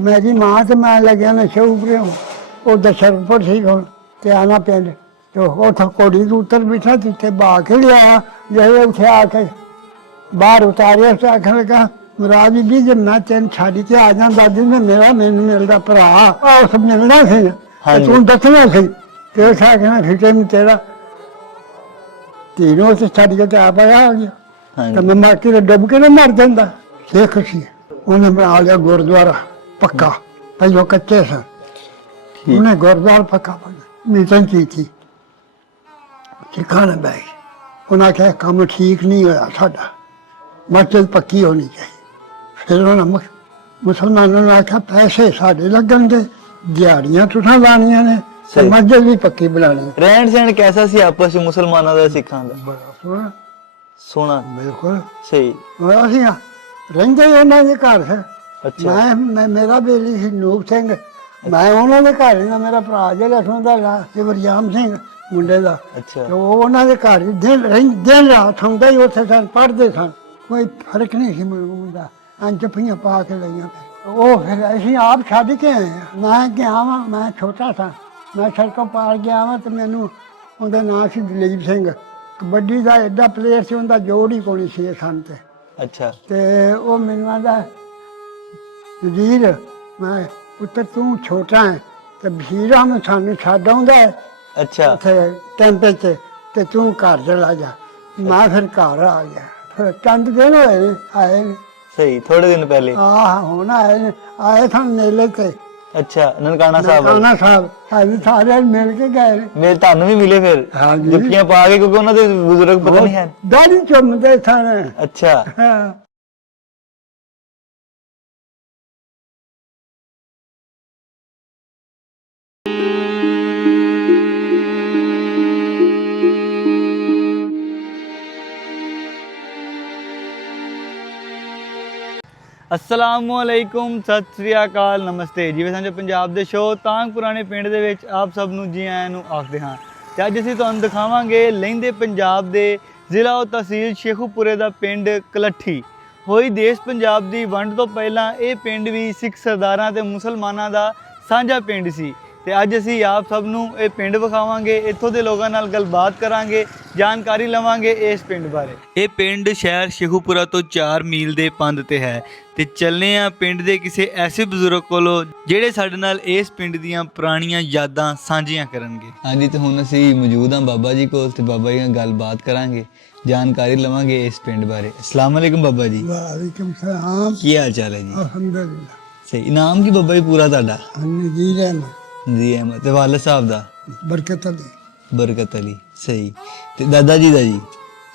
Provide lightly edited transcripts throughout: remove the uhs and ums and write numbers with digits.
मेरी मां तो मैं लग्या नशे उपरे वो दशरथपुर सी हूँ ते आना पिंड तो उठ घोड़ी तो उतर बैठा जिते बहा के लिया जैसे उठे आके बाहर उतारिया तो आखन लगा मुराद बीबी जब मैं तेन छाड़ी के आ जा दादी ने मेरा मैनू मिलता भरा उस मिलना सी तू दसना सी ते उस आखना फिटे में तेरा तीनों से छड़ के आप आया आ गया तो मैं माटी ने डुब के ना मर जाता सिख सी उन्हें बना लिया गुरुद्वारा पक्का पहले कच्चे सन उन्हें गुरुद्वारा पक्का बना मीटिंग की थी सिखा ने बैठ उन्हें आख्या काम ठीक नहीं होया साडा मस्जिद पक्की होनी चाहिए फिर उन्हें मुसलमानों ने आख्या पैसे साढ़े लगणगे दिहाड़ियां तुसां लानियां ने मस्जिद भी पक्की बनानी। रहन सहन कैसा सी आपस में मुसलमानों का सिखां दा? बड़ा सोहना सोना बिल्कुल सही। ਅਸੀਂ ਰਹਿੰਦੇ ਉਹਨਾਂ ਦੇ ਘਰ ਹੈ। ਅੱਛਾ ਮੈਂ ਮੇਰਾ ਬੇਲੀ ਸੀ ਨੂਪ ਸਿੰਘ ਮੈਂ ਉਹਨਾਂ ਦੇ ਘਰ ਹੀ ਮੇਰਾ ਭਰਾ ਜਿਹੜਾ ਸੁਣਦਾ ਲਾ ਸਿਵਰਜਾਮ ਸਿੰਘ ਮੁੰਡੇ ਦਾ ਅੱਛਾ ਤੇ ਉਹ ਉਹਨਾਂ ਦੇ ਘਰ ਹੀ ਦਿਨ ਰਾਤ ਹੁੰਦਾ ਹੀ ਉੱਥੇ ਸਨ ਪੜ੍ਹਦੇ ਸਨ ਕੋਈ ਫਰਕ ਨਹੀਂ ਸੀ ਮੁੰਡਾ ਅੰਜਪੀਆਂ ਪਾ ਕੇ ਲਈਆਂ ਉਹ ਫਿਰ ਅਸੀਂ ਆਪ ਛੱਡ ਕੇ ਆਏ ਮੈਂ ਗਿਆ ਵਾਂ ਮੈਂ ਛੋਟਾ ਸਾਂ ਮੈਂ ਸੜਕੋਂ ਪਾਰ ਗਿਆ ਵਾਂ ਤੇ ਮੈਨੂੰ ਉਹਦਾ ਨਾਂ ਸੀ ਦਲੀਪ ਸਿੰਘ ਕਬੱਡੀ ਦਾ ਐਡਾ ਪਲੇਅਰ ਸੀ ਉਹਦਾ ਜੋੜ ਹੀ ਕੋਈ ਸੀ ਸਨ ਤੇ ਅੱਛਾ ਤੇ ਉਹ ਮੈਨੂੰ ਆਂਦਾ ਵੀਰ ਮੈਂ ਪੁੱਤਰ ਤੂੰ ਛੋਟਾ ਹੈ ਤੇ ਵੀਰਾ ਮੈਂ ਸਾਨੂੰ ਛੱਡ ਆਉਂਦਾ ਅੱਛਾ ਉੱਥੇ ਟੈਂਪੇ ਤੇ ਤੂੰ ਘਰ ਚਲਾ ਜਾ ਮੈਂ ਫਿਰ ਘਰ ਆ ਗਿਆ ਫਿਰ ਚੰਦ ਦਿਨ ਹੋਏ ਨੇ ਆਏ ਨੇ ਸਹੀ ਥੋੜੇ ਦਿਨ ਪਹਿਲੇ ਹੁਣ ਆਏ ਸਨ ਮੇਲੇ ਤੇ ਅੱਛਾ ਨਨਕਾਣਾ ਸਾਹਿਬ ਨਨਕਾਣਾ ਸਾਹਿਬ ਸਾਰੇ ਮਿਲ ਕੇ ਗਏ ਨੇ ਮੇਰੇ ਤੁਹਾਨੂੰ ਵੀ ਮਿਲੇ ਫਿਰ ਹਾਂਜੀ ਜੁੱਤੀਆਂ ਪਾ ਕੇ ਕਿਉਂਕਿ ਉਹਨਾਂ ਦੇ ਬਜ਼ੁਰਗ ਪਤਾ ਨਹੀਂ ਹੈ ਦਾੜੀ ਚੁੰਮਦੇ ਸਨ ਅੱਛਾ ਹਾਂ ਅਸਲਾਮੁਅਲੈਕੁਮ ਸਤਿ ਸ੍ਰੀ ਅਕਾਲ ਨਮਸਤੇ ਜਿਵੇਂ ਸਮਝੋ ਪੰਜਾਬ ਦੇ ਸ਼ੋਅ ਤਾਂਗ ਪੁਰਾਣੇ ਪਿੰਡ ਦੇ ਵਿੱਚ ਆਪ ਸਭ ਨੂੰ ਜੀ ਆਇਆਂ ਨੂੰ ਆਖਦੇ ਹਾਂ ਤੇ ਅੱਜ ਅਸੀਂ ਤੁਹਾਨੂੰ ਦਿਖਾਵਾਂਗੇ ਲਹਿੰਦੇ ਪੰਜਾਬ ਦੇ ਜ਼ਿਲ੍ਹਾ ਉਹ ਤਹਿਸੀਲ ਸ਼ੇਖੂਪੁਰੇ ਦਾ ਪਿੰਡ ਕਲੱਠੀ ਹੋਈ ਦੇਸ਼ ਪੰਜਾਬ ਦੀ ਵੰਡ ਤੋਂ ਪਹਿਲਾਂ ਇਹ ਪਿੰਡ ਵੀ ਸਿੱਖ ਸਰਦਾਰਾਂ ਤੇ ਮੁਸਲਮਾਨਾਂ ਦਾ ਸਾਂਝਾ ਪਿੰਡ ਸੀ ਤੇ ਅੱਜ ਅਸੀਂ ਆਪ ਸਭ ਨੂੰ ਇਹ ਪਿੰਡ ਵਿਖਾਵਾਂਗੇ ਇੱਥੋਂ ਦੇ ਲੋਕਾਂ ਨਾਲ ਗੱਲਬਾਤ ਕਰਾਂਗੇ ਜਾਣਕਾਰੀ ਲਵਾਂਗੇ ਇਸ ਪਿੰਡ ਬਾਰੇ। ਇਹ ਪਿੰਡ ਸ਼ਹਿਰ ਸ਼ੇਖੂਪੁਰਾ ਤੋਂ 4 ਮੀਲ ਦੇ ਪੰਧ ਤੇ ਹੈ ਤੇ ਚੱਲਨੇ ਆ ਪਿੰਡ ਦੇ ਕਿਸੇ ਐਸੇ ਬਜ਼ੁਰਗ ਕੋਲੋਂ ਜਿਹੜੇ ਸਾਡੇ ਨਾਲ ਇਸ ਪਿੰਡ ਦੀਆਂ ਪੁਰਾਣੀਆਂ ਯਾਦਾਂ ਸਾਂਝੀਆਂ ਕਰਨਗੇ। ਹਾਂਜੀ ਤੇ ਹੁਣ ਅਸੀਂ ਮੌਜੂਦ ਹਾਂ ਬਾਬਾ ਜੀ ਕੋਲ ਤੇ ਬਾਬਾ ਜੀ ਨਾਲ ਗੱਲਬਾਤ ਕਰਾਂਗੇ ਜਾਣਕਾਰੀ ਲਵਾਂਗੇ ਇਸ ਪਿੰਡ ਬਾਰੇ। अस्सलाम वालेकुम बाबा जी। ਵਾਲੇਕੁਮ ਸਲਾਮ ਕੀ ਹਾਲ ਚਾਲ ਹੈ ਜੀ? ਅਲਹਮਦੁਲਿਲਾ ਸਹੀ। ਨਾਮ ਕੀ ਬਾਬਾ ਜੀ ਪੂਰਾ ਤੁਹਾਡਾ? ਨਜ਼ੀਰ ਅਹਿਮਦ ਜੀ ਅਹਿਮਦ। ਤੇ ਵਾਲਿਦ ਸਾਹਿਬ ਦਾ? ਬਰਕਤ ਅਲੀ। ਬਰਕਤ ਅਲੀ। ਸਹੀ। ਤੇ ਦਾਦਾ ਜੀ ਦਾ ਜੀ?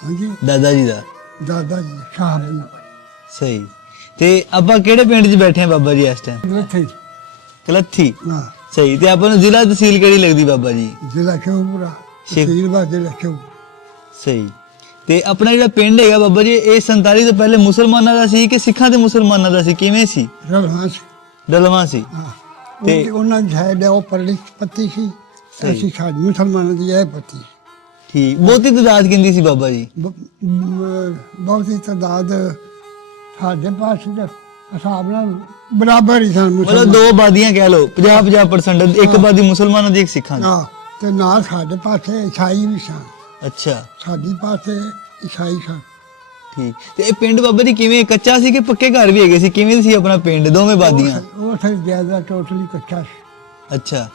ਹਾਂਜੀ ਦਾਦਾ ਜੀ ਦਾ? ਦਾਦਾ ਜੀ ਸ਼ਾਹ ਸਹੀ। ਤੇ ਆਪਾਂ ਕਿਹੜੇ ਪਿੰਡ 'ਚ ਬੈਠੇ ਆ ਬਾਬਾ ਜੀ ਇਸ ਟਾਈਮ? ਇੱਥੇ ਕਲੱਥੀ। ਹਾਂ ਸਹੀ। ਤੇ ਆਪਾਂ ਨੂੰ ਜ਼ਿਲ੍ਹਾ ਤਹਿਸੀਲ ਕਿਹੜੀ ਲੱਗਦੀ ਬਾਬਾ ਜੀ? ਜ਼ਿਲ੍ਹਾ ਸ਼ੇਖੂਪੁਰਾ ਤਹਿਸੀਲ ਬਾਦ ਜ਼ਿਲ੍ਹਾ ਸ਼ੇਖੂਪੁਰਾ। ਸਹੀ। ਤੇ ਆਪਣਾ ਜਿਹੜਾ ਪਿੰਡ ਹੈਗਾ ਬਾਬਾ ਜੀ ਇਹ 47 ਤੋਂ ਪਹਿਲੇ ਮੁਸਲਮਾਨਾਂ ਦਾ ਸੀ ਕਿ ਸਿੱਖਾਂ ਤੇ ਮੁਸਲਮਾਨਾਂ ਦਾ ਸੀ, ਕਿਵੇਂ ਸੀ? ਰਲਵਾਂ ਸੀ। ਡਲਵਾਂ ਸੀ। ਹਾਂ ਤੇ ਉਹਨਾਂ ਦੀ ਹੈ ਉਹ ਪਰਲੀ ਪੱਤੀ ਸੀ ਅਸੀਂ ਸਾਡੀ ਮੁਸਲਮਾਨਾਂ ਦੀ ਇਹ ਪੱਤੀ। ਠੀਕ। ਬਹੁਤੀ ਤਾਦਾਦ ਕਿੰਨੀ ਸੀ ਬਾਬਾ ਜੀ? ਬਹੁਤੀ ਤਾਦਾਦ ਸਾਡੇ ਪਾਸ ਦੇ ਹਿਸਾਬ ਨਾਲ ਬਰਾਬਰ ਹੀ ਸਨ ਮਤਲਬ ਦੋ ਆਬਾਦੀਆਂ ਕਹਿ ਲਓ 50-50% ਇੱਕ ਆਬਾਦੀ ਮੁਸਲਮਾਨਾਂ ਦੀ ਇੱਕ ਸਿੱਖਾਂ ਦੀ। ਹਾਂ ਤੇ ਨਾਲ ਸਾਡੇ ਪਾਸੇ ਈਸਾਈ ਵੀ ਸਨ। ਅੱਛਾ ਸਾਡੀ ਪਾਸੇ ਈਸਾਈ ਸਨ। ਠੀਕ। ਤੇ ਇਹ ਪਿੰਡ ਬਾਬਾ ਜੀ ਕਿਵੇਂ ਕੱਚਾ ਸੀ ਕਿ ਪੱਕੇ ਘਰ ਵੀ ਹੈਗੇ ਸੀ, ਕਿਵੇਂ ਸੀ ਆਪਣਾ ਪਿੰਡ ਦੋਵੇਂ ਆਬਾਦੀਆਂ? ਉਹ ਫਿਰ ਜ਼ਿਆਦਾ ਟੋਟਲੀ ਕੱਚਾ ਸੀ। ਅੱਛਾ